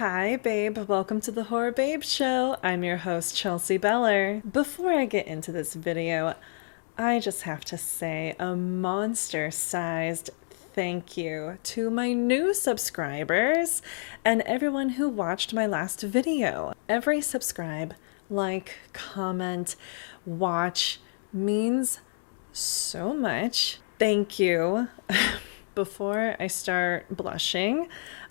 Hi, babe. Welcome to the Horror Babe Show. I'm your host, Chelsea Beller. Before I get into this video, I just have to say a monster-sized thank you to my new subscribers and everyone who watched my last video. Every subscribe, like, comment, watch means so much. Thank you. Before I start blushing,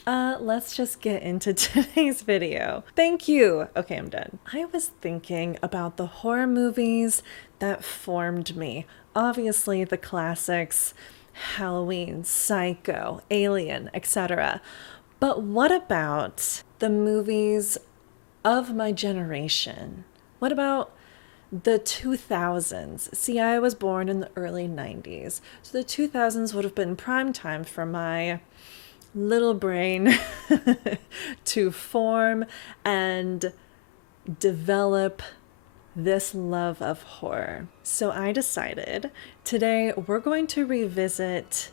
let's just get into today's video. Thank you. Okay, I'm done. I was thinking about the horror movies that formed me. Obviously, the classics, Halloween, Psycho, Alien, etc. But what about the movies of my generation? What about the 2000s? See, I was born in the early 90s, so the 2000s would have been prime time for my little brain to form and develop this love of horror. So I decided today we're going to revisit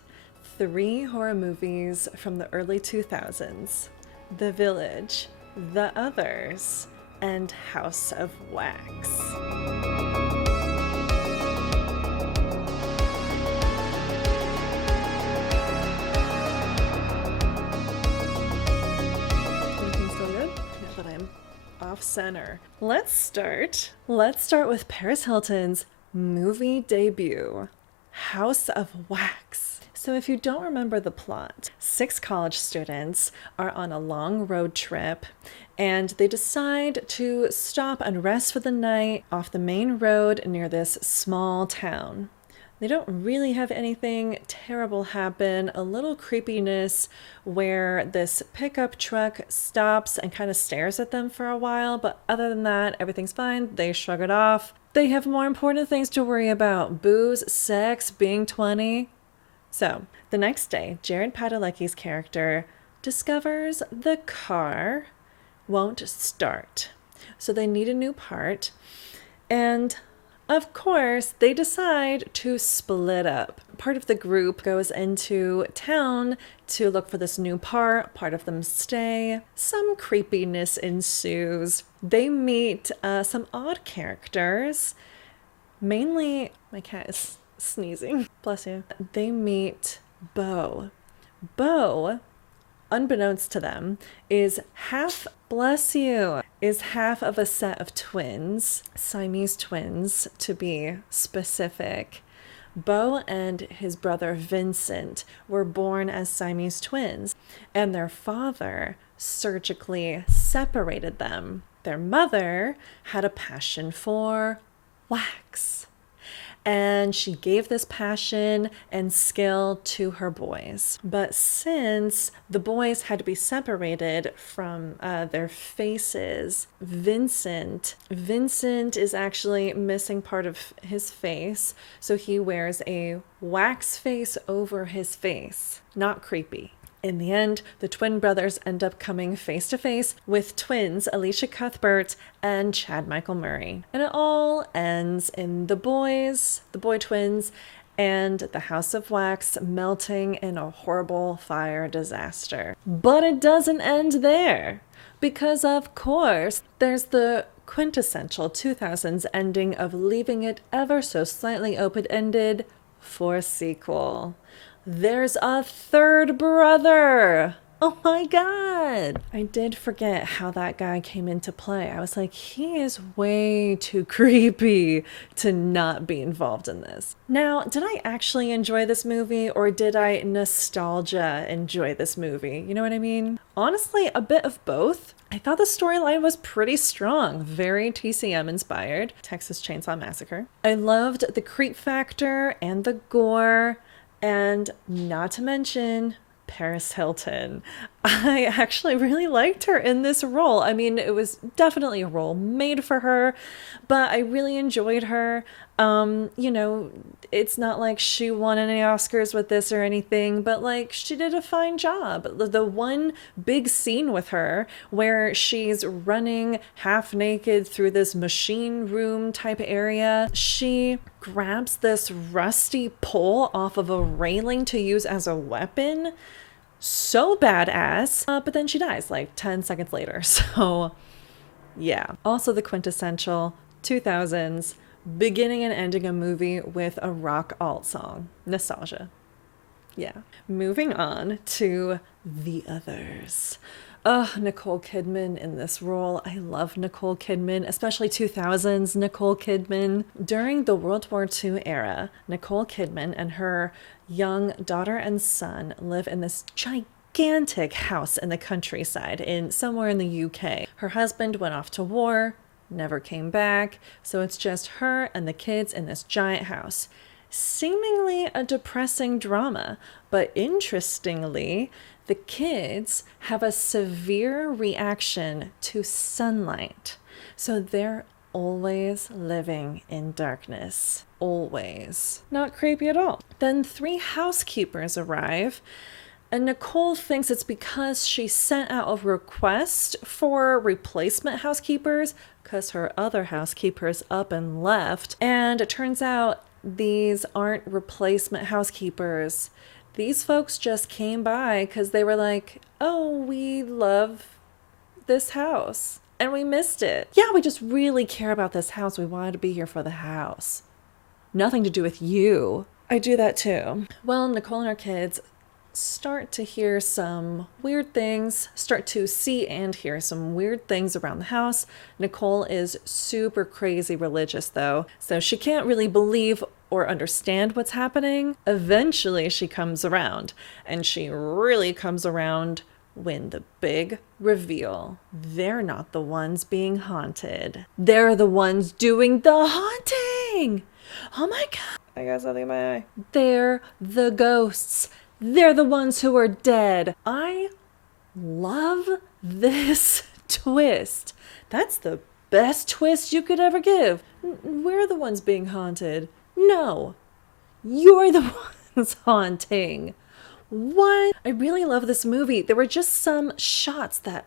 3 horror movies from the early 2000s: The Village, The Others, and House of Wax. Off center. Let's start with Paris Hilton's movie debut, House of Wax. So if you don't remember the plot, 6 college students are on a long road trip and they decide to stop and rest for the night off the main road near this small town. They don't really have anything terrible happen. A little creepiness where this pickup truck stops and kind of stares at them for a while. But other than that, everything's fine. They shrug it off. They have more important things to worry about: booze, sex, being 20. So the next day, Jared Padalecki's character discovers the car won't start. So they need a new part. And of course, they decide to split up. Part of the group goes into town to look for this new part. Part of them stay. Some creepiness ensues. They meet some odd characters. Mainly, my cat is sneezing. Bless you. They meet Beau. Beau, unbeknownst to them, is half of a set of twins, Siamese twins to be specific. Beau and his brother Vincent were born as Siamese twins, and their father surgically separated them. Their mother had a passion for wax, and she gave this passion and skill to her boys. But since the boys had to be separated from their faces, Vincent is actually missing part of his face, so he wears a wax face over his face. Not creepy. In the end, the twin brothers end up coming face to face with twins Alicia Cuthbert and Chad Michael Murray. And it all ends in the boy twins, and the House of Wax melting in a horrible fire disaster. But it doesn't end there, because of course, there's the quintessential 2000s ending of leaving it ever so slightly open-ended for a sequel. There's a third brother. Oh my God. I did forget how that guy came into play. I was like, he is way too creepy to not be involved in this. Now, did I actually enjoy this movie, or did I nostalgia enjoy this movie? You know what I mean? Honestly, a bit of both. I thought the storyline was pretty strong, very TCM inspired, Texas Chainsaw Massacre. I loved the creep factor and the gore. And not to mention Paris Hilton. I actually really liked her in this role. I mean, it was definitely a role made for her, but I really enjoyed her. You know, it's not like she won any Oscars with this or anything, but like she did a fine job. The one big scene with her where she's running half naked through this machine room type area, she grabs this rusty pole off of a railing to use as a weapon. so badass, but then she dies like 10 seconds later. So yeah. Also the quintessential 2000s beginning and ending a movie with a rock alt song. Nostalgia. Yeah. Moving on to The Others. Nicole Kidman in this role. I love Nicole Kidman, especially 2000s Nicole Kidman. During the World War II era, Nicole Kidman and her young daughter and son live in this gigantic house in the countryside in somewhere in the UK. Her husband went off to war, never came back, so it's just her and the kids in this giant house. Seemingly a depressing drama, but interestingly, the kids have a severe reaction to sunlight. So they're always living in darkness. Always. Not creepy at all. Then 3 housekeepers arrive, and Nicole thinks it's because she sent out a request for replacement housekeepers because her other housekeepers up and left. And it turns out these aren't replacement housekeepers. These folks just came by because they were like, oh, we love this house and we missed it. Yeah, we just really care about this house. We wanted to be here for the house. Nothing to do with you. I do that too. Well, Nicole and her kids start to hear some weird things, start to see and hear some weird things around the house. Nicole is super crazy religious though, so she can't really believe or understand what's happening. Eventually she comes around, and she really comes around when the big reveal. They're not the ones being haunted. They're the ones doing the haunting. Oh my God. I got something in my eye. They're the ghosts. They're the ones who are dead. I love this twist. That's the best twist you could ever give. We're the ones being haunted. No, you're the ones haunting. What? I really love this movie. There were just some shots that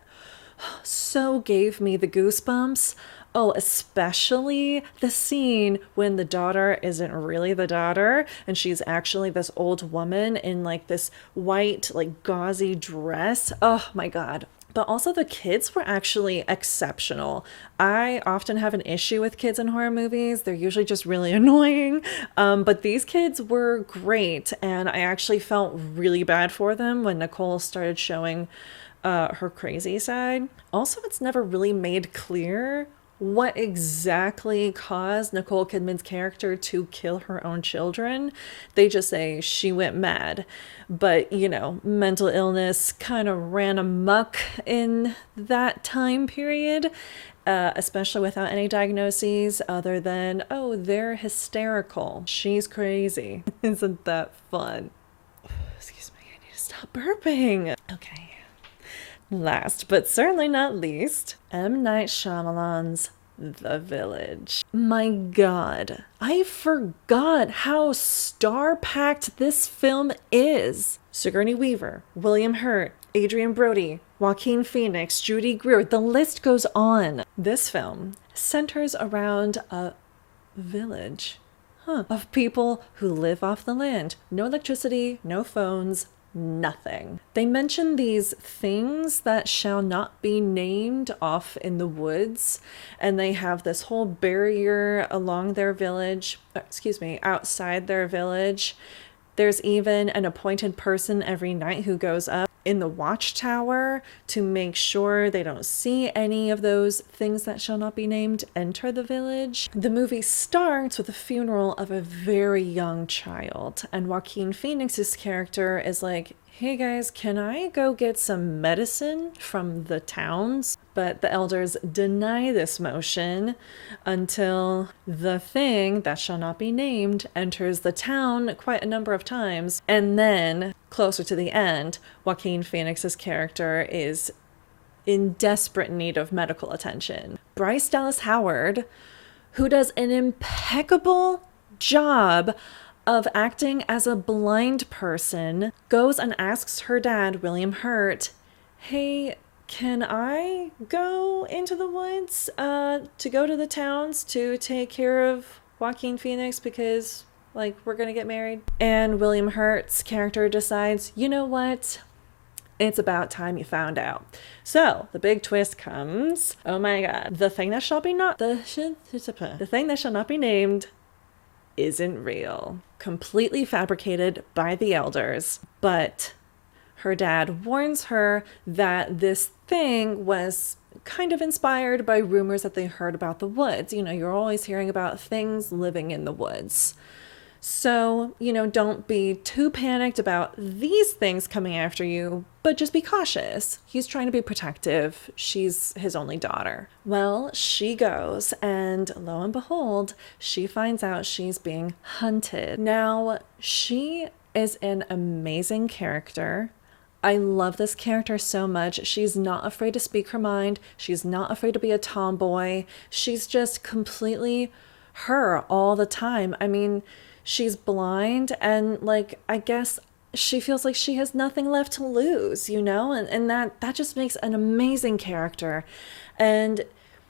so gave me the goosebumps. Oh, especially the scene when the daughter isn't really the daughter and she's actually this old woman in like this white, like gauzy dress. Oh my God. But also the kids were actually exceptional. I often have an issue with kids in horror movies. They're usually just really annoying. But these kids were great. And I actually felt really bad for them when Nicole started showing her crazy side. Also, it's never really made clear what exactly caused Nicole Kidman's character to kill her own children. They just say she went mad. But, you know, mental illness kind of ran amok in that time period, especially without any diagnoses other than, oh, they're hysterical. She's crazy. Isn't that fun? Excuse me, I need to stop burping. Okay. Last but certainly not least, M. Night Shyamalan's The Village. My God, I forgot how star-packed this film is. Sigourney Weaver, William Hurt, Adrian Brody, Joaquin Phoenix, Judy Greer, the list goes on. This film centers around a village of people who live off the land. No electricity, no phones, nothing. They mention these things that shall not be named off in the woods, and they have this whole barrier along their village, outside their village. There's even an appointed person every night who goes up in the watchtower to make sure they don't see any of those things that shall not be named enter the village. The movie starts with the funeral of a very young child, and Joaquin Phoenix's character is like, hey guys, can I go get some medicine from the towns? But the elders deny this motion until the thing that shall not be named enters the town quite a number of times. And then, closer to the end, Joaquin Phoenix's character is in desperate need of medical attention. Bryce Dallas Howard, who does an impeccable job of acting as a blind person, goes and asks her dad, William Hurt, hey, can I go into the woods to go to the towns to take care of Joaquin Phoenix because, like, we're going to get married? And William Hurt's character decides, you know what? It's about time you found out. So the big twist comes. Oh my God. The thing that shall not be named isn't real. Completely fabricated by the elders. But her dad warns her that this thing was kind of inspired by rumors that they heard about the woods. You know, you're always hearing about things living in the woods. So, don't be too panicked about these things coming after you, but just be cautious. He's trying to be protective. She's his only daughter. Well, she goes, and lo and behold, she finds out she's being hunted. Now, she is an amazing character. I love this character so much. She's not afraid to speak her mind. She's not afraid to be a tomboy. She's just completely her all the time. I mean, she's blind and I guess she feels like she has nothing left to lose, and that just makes an amazing character. And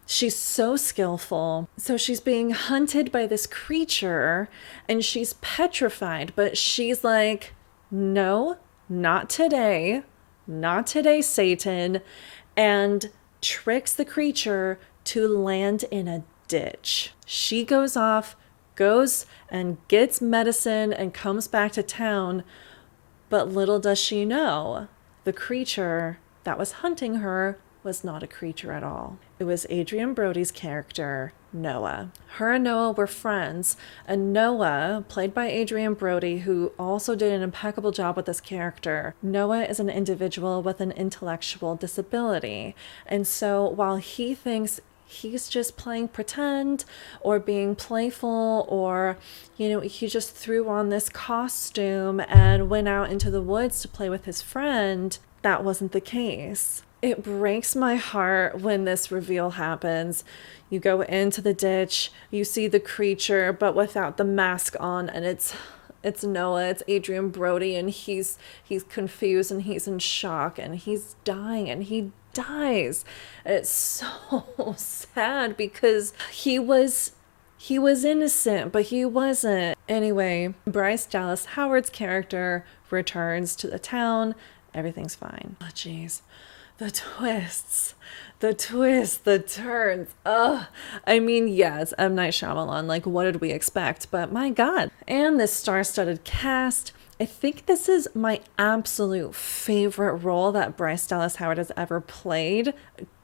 she's so skillful. So she's being hunted by this creature and she's petrified, but she's like, no, not today, not today, Satan, and tricks the creature to land in a ditch. She goes and gets medicine and comes back to town, but little does she know, the creature that was hunting her was not a creature at all. It was Adrian Brody's character, Noah. Her and Noah were friends, and Noah, played by Adrian Brody, who also did an impeccable job with this character. Noah is an individual with an intellectual disability, and so while he thinks he's just playing pretend or being playful, or he just threw on this costume and went out into the woods to play with his friend, that wasn't the case. It breaks my heart when this reveal happens. You go into the ditch, you see the creature, but without the mask on, and it's Noah, it's Adrian Brody, and he's confused and he's in shock and he's dying, and he dies. And it's so sad because he was innocent, but he wasn't. Anyway, Bryce Dallas Howard's character returns to the town. Everything's fine. Oh, jeez. The twists, the turns. Ugh. I mean, yes, M. Night Shyamalan, what did we expect? But my God. And this star-studded cast. I think this is my absolute favorite role that Bryce Dallas Howard has ever played.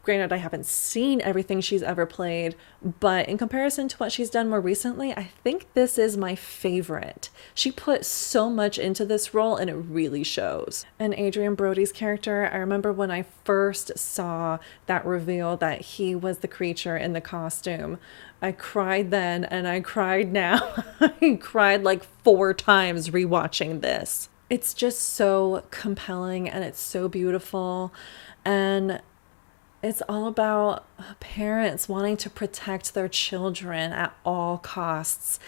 Granted, I haven't seen everything she's ever played, but in comparison to what she's done more recently, I think this is my favorite. She put so much into this role and it really shows. And Adrian Brody's character, I remember when I first saw that reveal that he was the creature in the costume, I cried then and I cried now. I cried 4 times rewatching this. It's just so compelling and it's so beautiful, and it's all about parents wanting to protect their children at all costs.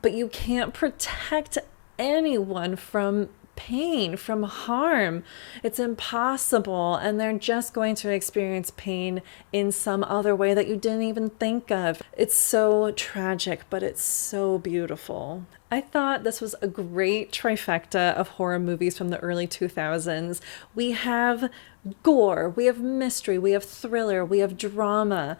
But you can't protect anyone from pain, from harm. It's impossible. And they're just going to experience pain in some other way that you didn't even think of. It's so tragic, but it's so beautiful. I thought this was a great trifecta of horror movies from the early 2000s. We have gore, we have mystery, we have thriller, we have drama.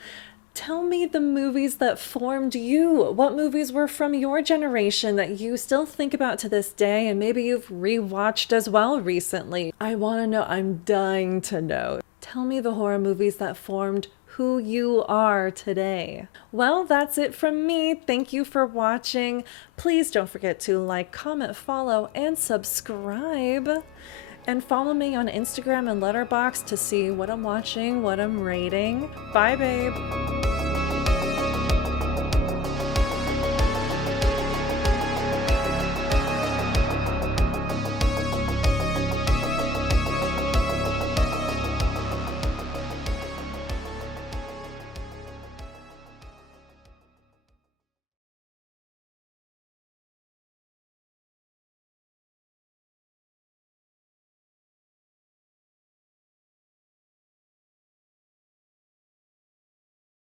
Tell me the movies that formed you. What movies were from your generation that you still think about to this day, and maybe you've rewatched as well recently? I want to know. I'm dying to know. Tell me the horror movies that formed who you are today. Well, that's it from me. Thank you for watching. Please don't forget to like, comment, follow, and subscribe. And follow me on Instagram and Letterboxd to see what I'm watching, what I'm rating. Bye, babe.